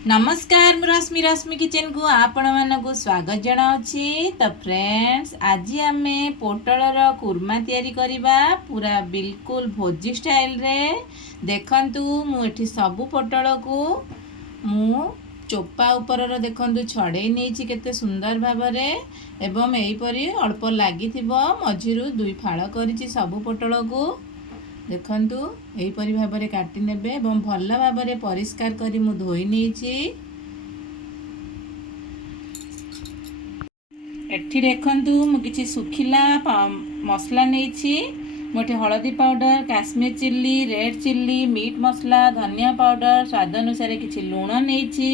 नमस्कार मु रश्मि रश्मि किचन को आपण मानक स्वागत जनावछि। तो फ्रेंड्स आज आम पोटलर कुर्मा तैयारी करबा पूरा बिल्कुल भोजी स्टाइल रे। देखंतु मु एठी सब पोटल को मु चोपा ऊपर देखंतु छड़े नहीं केते सुंदर भाबरे एवं एहीपरी अल्प लागिथिबो मझिरु दुई फाळ करिछि सब पोटल को। देखंतु एहीपरी भाबरे काटी नेबे एवं भल भाबरे परिष्कार करी मु धोई नेछि। एठी देखंतु मु किछि सुखिला मसला नेछि। मोटे हळदी powder, Kashmir chilli, red chilli, meat मसला, धनिया पाउडर, स्वाद अनुसार किछि लूण नेछि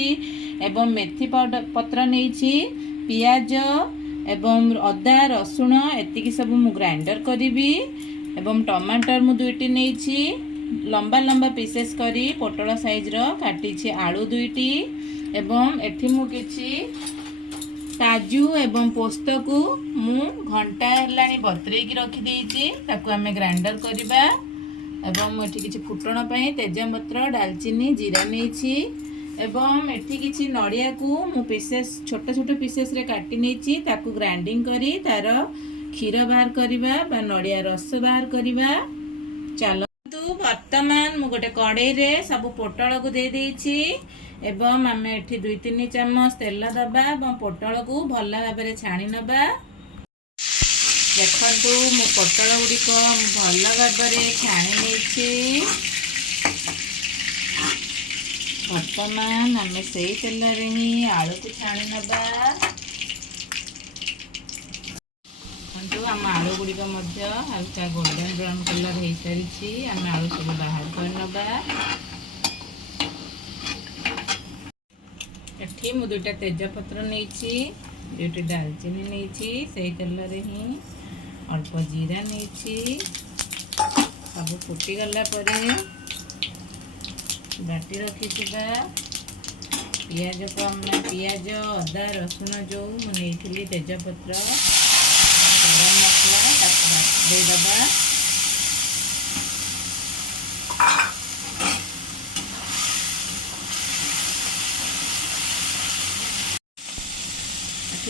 एवं मेथी पाउडर पत्र नेछि, पियाज एवं अदा रसुण एतिकी सब मु ग्राइंडर करिवि एवं टमाटर मु दुईटी नेछि लंबा लंबा पीसेस करी पोटल साइज रो काटिछि। आलू दुईटी एवं एठी मु किछि काजू एवं पोस्त को मु घंटा हेलानी बतरेई की रखी देछि ताकू हमें ग्राइंडर करबा एवं एठी किछि फुटण पई तेजपत्र, दालचीनी, जीरा नेछि एवं एठी किछि नडिया को मु पीसेस छोट छोट पीसेस रे काटी नेछि ताकू ग्राइंडिंग करी तार क्षीर बाहर करबा बा नडिया रस बाहर करबा। चलतु वर्तमान मु गोटे कड़ाई रे सब पोटल को दे देछि एवं आम एठी 2-3 चम्मच तेल दबा एवं पोटल को भल भाव में छाणी नबा। देखंतु मु पोटल गुड़िक भल भाव में छाणी नेछि। वर्तमान आम से तेल रे ही आलू को छाणी नबा। आम आलू गुड़िक हल्का गोल्डन ब्राउन कलर हो सारी आम आलू सब बाहर कर नबा। एठी मु दुईटा तेजपत्र नेछि, दुईटी दालचीनी नेछि, सेही तेल रे ही अल्प जीरा नेछि। सब फुटी गला परे बाटी रखिथिबा पियाज को हम पियाज अदा रसुण जो मु नेइथिली तेजपत्र गरम मसला ताकू दे दबा।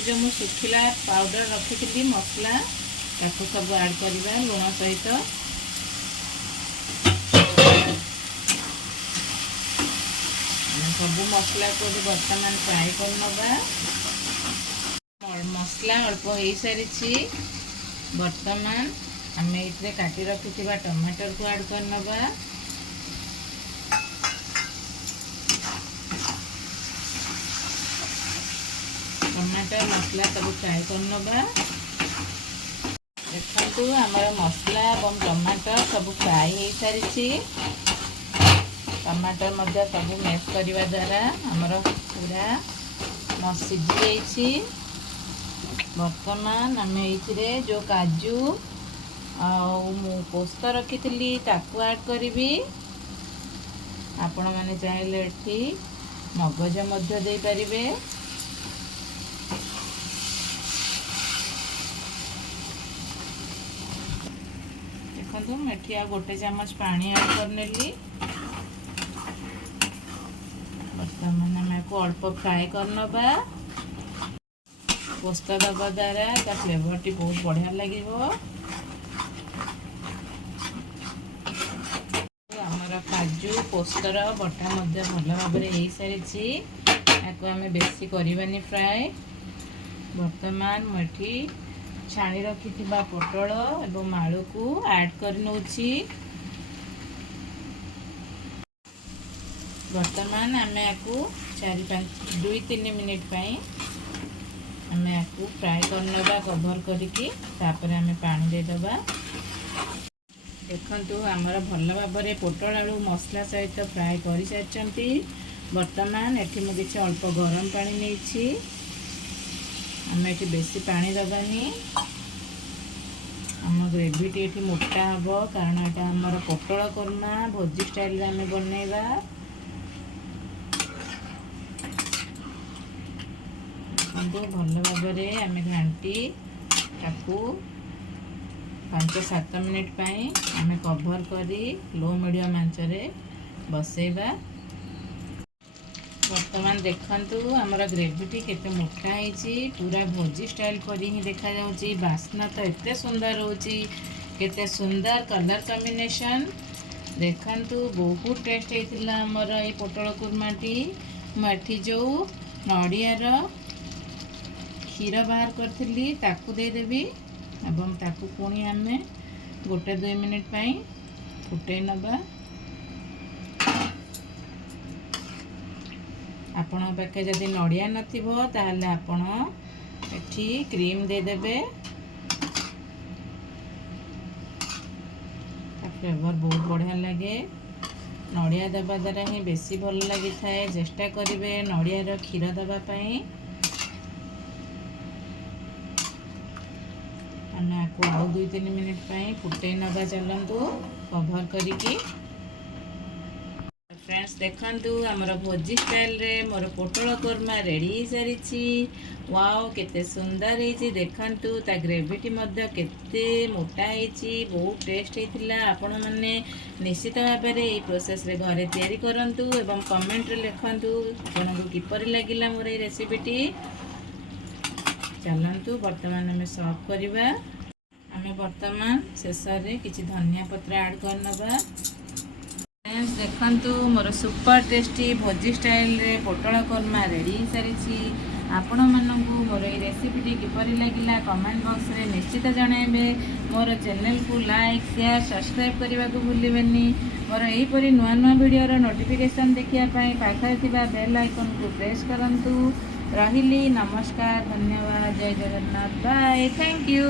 जो मु सुखिला पाउडर रखी मसला ताकू सब ऐड करबा लूण सहित। सब मसला को वर्तमान फ्राए कर नबा। मसला अल्प हो सारी वर्तमान आम ये काटी रखि टमाटर को ऐड कर नबा। टमाटर मसला सब फ्राए कर नबा। देखंतु हमर मसला और टमाटर सब फ्राए हो सारी टमाटर मध्य सब मैश करने द्वारा हमर पूरा सिझी जाइछि। वर्तमान आम ये जो काजू पोस्त रखी ताकू ऐड करी। आपण मैंने चाहिए एठी मगज मध्य दे पारिबे। देखो मेठी आ गोटे चम्मच पानी ऐड करनेली। वर्तमान आम को अल्प फ्राए कर नबा। पोस्त दबा द्वारा ता फ्लेवर टी बहुत बढ़िया लगे। आमर काजू पोस्तर बटा मध्य भल भाव में हो सारी आम बेसी करवानी फ्राए। वर्तमान मुझे छाणी रखि पोटल एवं आलू को ऐड कर नौछि। वर्तमान आम या 2-3 मिनिट आम या फ्राए करनबा कवर करके आम पानी दे दबा। देखंतु आमर भल भाव में पोटल आलू मसला सहित फ्राए कर सारी। वर्तमान एठी मु किछि अल्प गरम पानी नेछि। आम एठी बेसी पानी दबानी। आम ग्रेवी टी एठी मोटा हबो कारण एटा हमर पोटल कुर्मा भोजी स्टाइल रे आम बनैबा। भल भाव में आम घाटी ताकू 5-7 मिनिट आम कवर करी लो मीडियम आंच रे बसेबा। ବର୍ତ୍ତମାନ ଦେଖନ୍ତୁ ଆମର ଗ୍ରେଭିଟି କେତେ ମୋଟା ହେଇଛି, ପୁରା ଭୋଜି ଷ୍ଟାଇଲ ପରି ହିଁ ଦେଖାଯାଉଛି। ବାସ୍ନା ତ ଏତେ ସୁନ୍ଦର ହେଉଛି, କେତେ ସୁନ୍ଦର କଲର କମ୍ବିନେସନ୍। ଦେଖନ୍ତୁ ବହୁତ ଟେଷ୍ଟ ହେଇଥିଲା ଆମର ଏଇ ପୋଟଳ କୁର୍ମାଟି। ମୁଁ ଏଠି ଯେଉଁ ନଡ଼ିଆର କ୍ଷୀର ବାହାର କରିଥିଲି ତାକୁ ଦେଇଦେବି ଏବଂ ତାକୁ ପୁଣି ଆମେ 1-2 ମିନିଟ୍ ପାଇଁ ଫୁଟେଇ ନେବା। ଆପଣଙ୍କ ପାଖେ ଯଦି ନଡ଼ିଆ ନଥିବ ତାହେଲେ ଆପଣ ଏଠି କ୍ରିମ୍ ଦେଇଦେବେ। ତା ଫ୍ଲେଭର୍ ବହୁତ ବଢ଼ିଆ ଲାଗେ। ନଡ଼ିଆ ଦେବା ଦ୍ୱାରା ହିଁ ବେଶୀ ଭଲ ଲାଗିଥାଏ। ଚେଷ୍ଟା କରିବେ ନଡ଼ିଆର କ୍ଷୀର ଦେବା ପାଇଁ। ଆମେ ଆକୁ ଆଉ 2-3 ମିନିଟ୍ ପାଇଁ ଫୁଟେଇ ନେବା। ଚାଲନ୍ତୁ କଭର କରିକି। फ्रेंड्स देखंतु हमर भोजी स्टाइल रे मोर पोटल कोरमा रेडी सारिछि। वाओ केते सुंदर हेछि देखंतु। ता ग्रेविटी मध्ये केते मोटा हेछि, बहुत टेस्ट हेतिला। आपण माने निश्चित भाबे रे ए प्रोसेस रे घरे तयारी करंतु एवं कमेंट रे लिखंतु आपनको किपरि लागिला मोर ए रेसिपीटी। चलंतु वर्तमान हमें सर्व करबा। हमें वर्तमान शेष रे किछि धनिया पत्र ऐड करनबा। फ्रेंड्स देखंतु मोर सुपर टेस्टी भोजी स्टाइल रे पोटल कोरमा रेडी सारिछि। आपण मानकु मोर ए रेसिपीटी किपरि लागिला कमेंट बॉक्स रे निश्चित जणाइबे। मोर चैनल को लाइक शेयर सब्सक्राइब करबा को भूलिबेनी। मोर एही परि नुआ नुआ वीडियो रो नोटिफिकेशन देखिया पई पाखरे थिबा बेल आइकन को प्रेस करंतु। रहिली नमस्कार, धन्यवाद, जय जगन्नाथ, बाय, थैंक यू।